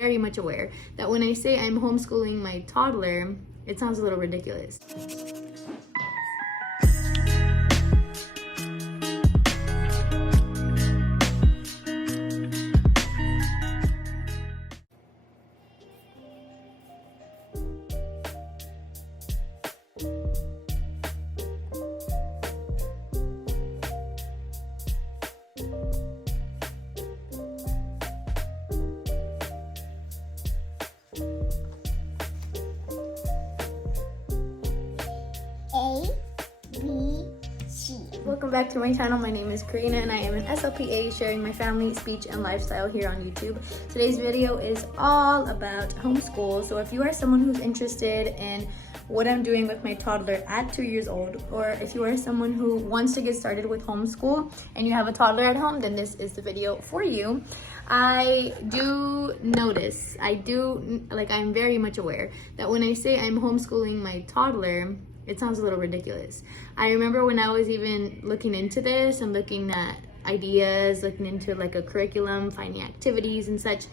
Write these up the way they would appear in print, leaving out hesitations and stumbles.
Very much aware that when I say I'm homeschooling my toddler, it sounds a little ridiculous. Welcome back to my channel. My name is Karina and I am an SLPA sharing my family, speech, and lifestyle here on YouTube. Today's video is all about homeschool. So if you are someone who's interested in what I'm doing with my toddler at 2 years old, or if you are someone who wants to get started with homeschool and you have a toddler at home, then this is the video for you. I do notice, I'm very much aware that when I say I'm homeschooling my toddler, it sounds a little ridiculous. I remember when I was even looking into this and looking at ideas, looking into like a curriculum, finding activities and such,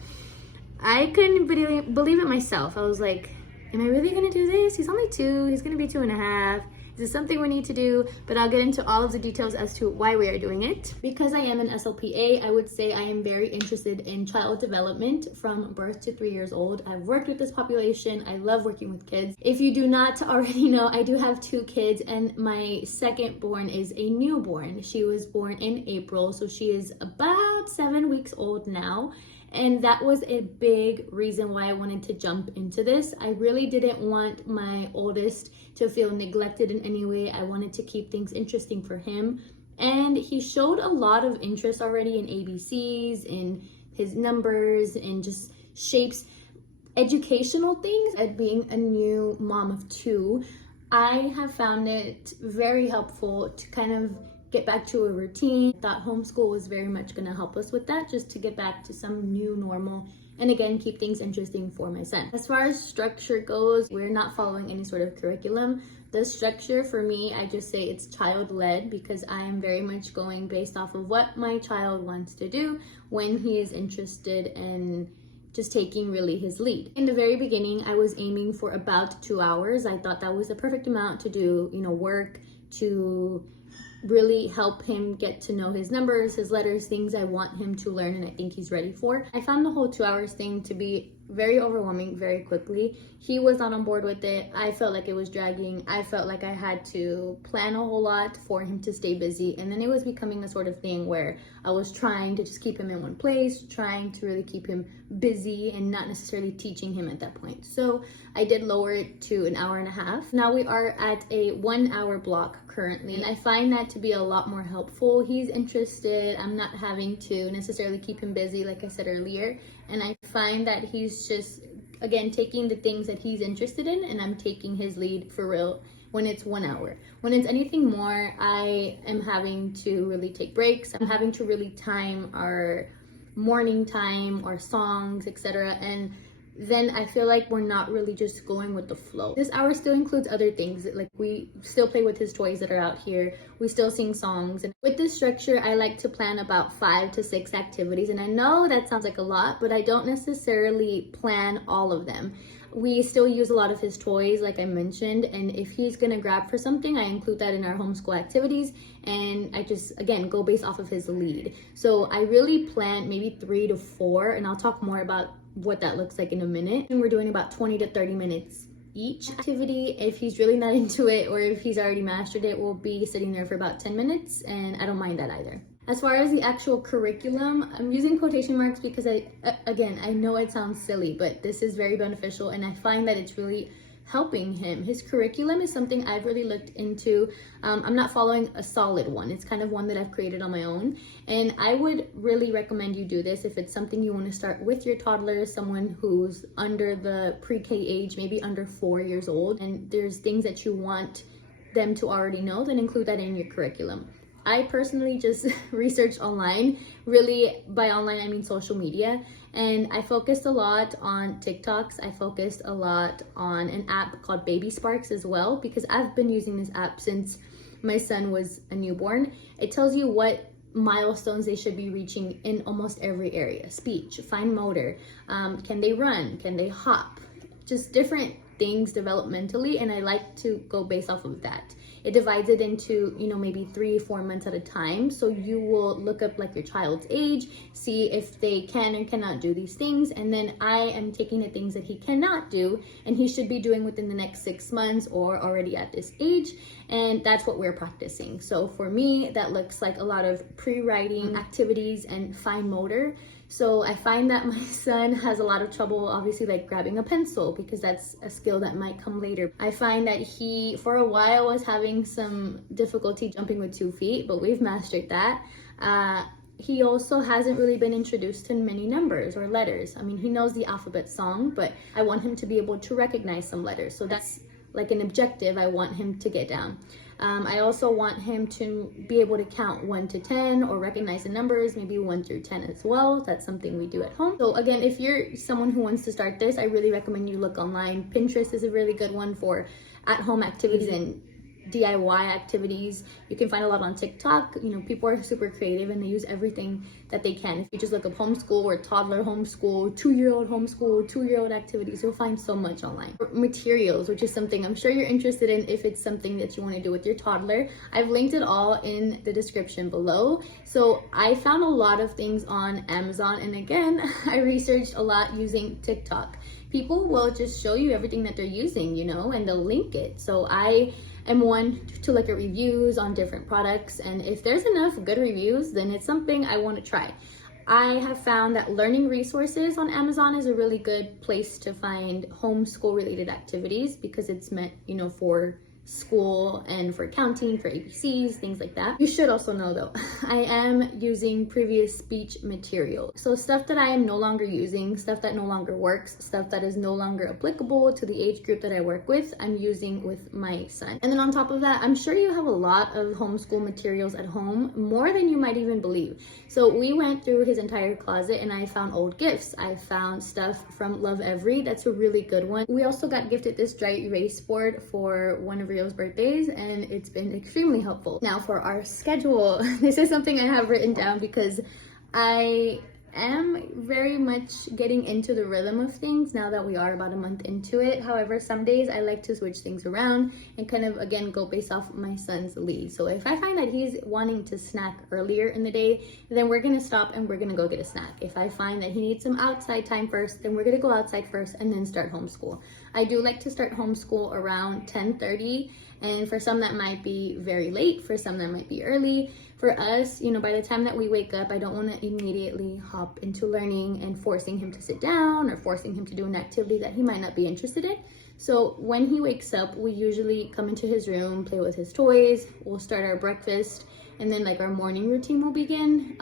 I couldn't believe it myself. I was like, am I really gonna do this? He's only 2, he's gonna be 2.5. Is this something we need to do? But I'll get into all of the details as to why we are doing it. Because I am an SLPA, I would say I am very interested in child development from birth to 3 years old. I've worked with this population. I love working with kids. If you do not already know, I do have 2 kids and my second born is a newborn. She was born in April, so she is about 7 weeks old now. And that was a big reason why I wanted to jump into this. I really didn't want my oldest to feel neglected in any way. I wanted to keep things interesting for him. And he showed a lot of interest already in ABCs, in his numbers, in just shapes, educational things. At being a new mom of 2, I have found it very helpful to kind of get back to a routine. Thought homeschool was very much going to help us with that, just to get back to some new normal and again keep things interesting for my son. As far as structure goes, we're not following any sort of curriculum. The structure for me, I just say it's child-led because I am very much going based off of what my child wants to do when he is interested in just taking really his lead. In the very beginning, I was aiming for about 2 hours. I thought that was the perfect amount to do, work, to really help him get to know his numbers, his letters, things I want him to learn and I think he's ready for. I found the whole 2 hours thing to be very overwhelming very quickly. He was not on board with it. I felt like it was dragging. I felt like I had to plan a whole lot for him to stay busy. And then it was becoming a sort of thing where I was trying to just keep him in one place, trying to really keep him busy and not necessarily teaching him at that point. So I did lower it to an hour and a half. Now we are at a 1 hour block currently. And I find that to be a lot more helpful. He's interested. I'm not having to necessarily keep him busy, like I said earlier. And I find that he's just, again, taking the things that he's interested in and I'm taking his lead for real when it's 1 hour. When it's anything more, I am having to really take breaks. I'm having to really time our morning time, our songs, etc. And then I feel like we're not really just going with the flow. This hour still includes other things, like we still play with his toys that are out here. We still sing songs. And with this structure, I like to plan about 5 to 6 activities. And I know that sounds like a lot, but I don't necessarily plan all of them. We still use a lot of his toys, like I mentioned, and if he's gonna grab for something, I include that in our homeschool activities, and I just, again, go based off of his lead. So I really plan maybe 3 to 4, and I'll talk more about what that looks like in a minute. And we're doing about 20 to 30 minutes each activity. If he's really not into it or if he's already mastered it, we'll be sitting there for about 10 minutes, and I don't mind that either. As far as the actual curriculum, I'm using quotation marks because I know it sounds silly, but this is very beneficial and I find that it's really helping him. His curriculum is something I've really looked into. I'm not following a solid one. It's kind of one that I've created on my own. And I would really recommend you do this if it's something you want to start with your toddler, someone who's under the pre-K age, maybe under 4 years old, and there's things that you want them to already know, then include that in your curriculum. I personally just researched online. Really, by online, I mean social media. And I focused a lot on TikToks. I focused a lot on an app called Baby Sparks as well, because I've been using this app since my son was a newborn. It tells you what milestones they should be reaching in almost every area. Speech, fine motor, can they run, can they hop, just different things developmentally, and I like to go based off of that. It divides it into, you know, maybe 3-4 months at a time. So you will look up like your child's age, see if they can and cannot do these things, and then I am taking the things that he cannot do and he should be doing within the next 6 months or already at this age, and that's what we're practicing. So for me, that looks like a lot of pre-writing activities and fine motor. So I find that my son has a lot of trouble, obviously, like grabbing a pencil, because that's a skill that might come later. I find that he, for a while, was having some difficulty jumping with 2 feet, but we've mastered that. He also hasn't really been introduced to many numbers or letters. I mean, he knows the alphabet song, but I want him to be able to recognize some letters. So that's like an objective I want him to get down. I also want him to be able to count 1 to 10 or recognize the numbers, maybe 1 through 10 as well. That's something we do at home. So again, if you're someone who wants to start this, I really recommend you look online. Pinterest is a really good one for at-home activities and DIY activities. You can find a lot on TikTok. You know, people are super creative and they use everything that they can. If you just look up homeschool or toddler homeschool, 2-year-old homeschool, 2-year-old activities, you'll find so much online. Materials, which is something I'm sure you're interested in if it's something that you want to do with your toddler. I've linked it all in the description below. So I found a lot of things on Amazon, and again, I researched a lot using TikTok. People will just show you everything that they're using, you know, and they'll link it. So I am one to look at reviews on different products, and if there's enough good reviews, then it's something I want to try. I have found that learning resources on Amazon is a really good place to find homeschool related activities, because it's meant, you know, for school and for counting, for ABCs, things like that. You should also know though, I am using previous speech material. So stuff that I am no longer using, stuff that no longer works, stuff that is no longer applicable to the age group that I work with, I'm using with my son. And then on top of that, I'm sure you have a lot of homeschool materials at home, more than you might even believe. So we went through his entire closet and I found old gifts. I found stuff from Love Every. That's a really good one. We also got gifted this dry erase board for one of Rio's birthdays, and it's been extremely helpful. Now for our schedule, this is something I have written down because I am very much getting into the rhythm of things now that we are about a month into it. However, some days I like to switch things around and kind of again go based off my son's lead. So if I find that he's wanting to snack earlier in the day, then we're gonna stop and we're gonna go get a snack. If I find that he needs some outside time first, then we're gonna go outside first and then start homeschool. I do like to start homeschool around 10:30, and for some that might be very late, for some that might be early. For us, you know, by the time that we wake up, I don't want to immediately hop into learning and forcing him to sit down or forcing him to do an activity that he might not be interested in. So when he wakes up, we usually come into his room, play with his toys, we'll start our breakfast, and then like our morning routine will begin.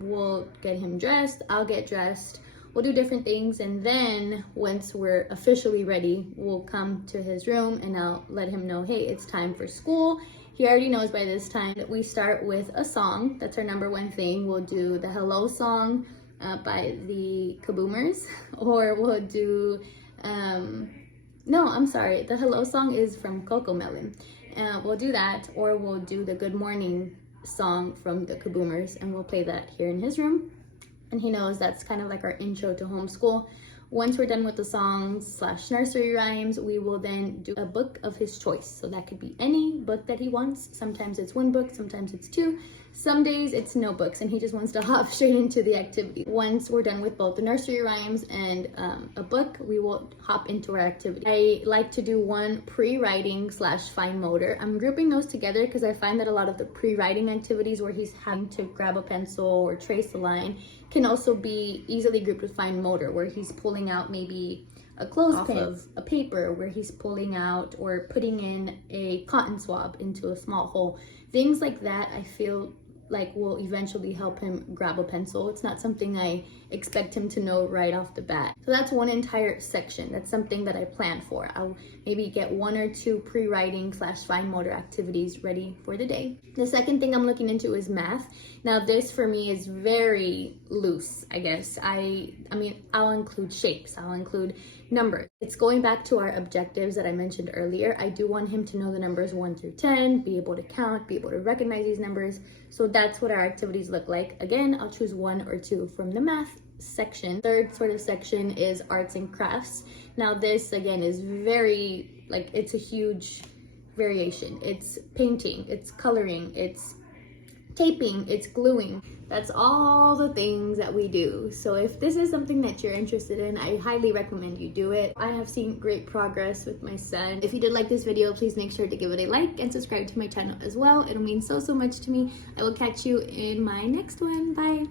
We'll get him dressed, I'll get dressed, we'll do different things, and then once we're officially ready, we'll come to his room and I'll let him know, hey, it's time for school. He already knows by this time that we start with a song. That's our number one thing. We'll do the Hello song by the Kaboomers, or we'll do, no, I'm sorry, the Hello song is from Coco Melon. We'll do that, or we'll do the Good Morning song from the Kaboomers, and we'll play that here in his room. And he knows that's kind of like our intro to homeschool. Once we're done with the songs / nursery rhymes, we will then do a book of his choice. So that could be any book that he wants. Sometimes it's 1 book, sometimes it's 2. Some days it's no books and he just wants to hop straight into the activity. Once we're done with both the nursery rhymes and a book, we will hop into our activity. I like to do one pre-writing / fine motor. I'm grouping those together because I find that a lot of the pre-writing activities where he's having to grab a pencil or trace a line can also be easily grouped with fine motor, where he's pulling out maybe a clothespin of a paper, where he's pulling out or putting in a cotton swab into a small hole. Things like that I feel like will eventually help him grab a pencil. It's not something I expect him to know right off the bat. So that's one entire section. That's something that I plan for. I'll maybe get 1 or 2 pre-writing / fine motor activities ready for the day. The second thing I'm looking into is math. Now this for me is very loose, I guess. I mean, I'll include shapes, I'll include numbers. It's going back to our objectives that I mentioned earlier. I do want him to know the numbers 1 through 10, be able to count, be able to recognize these numbers. So that's what our activities look like. Again, I'll choose 1 or 2 from the math section. Third sort of section is arts and crafts. Now this again is very, like, it's a huge variation. It's painting, it's coloring, it's taping, it's gluing. That's all the things that we do. So if this is something that you're interested in, I highly recommend you do it. I have seen great progress with my son. If you did like this video, please make sure to give it a like and subscribe to my channel as well. It'll mean so much to me. I will catch you in my next one. Bye.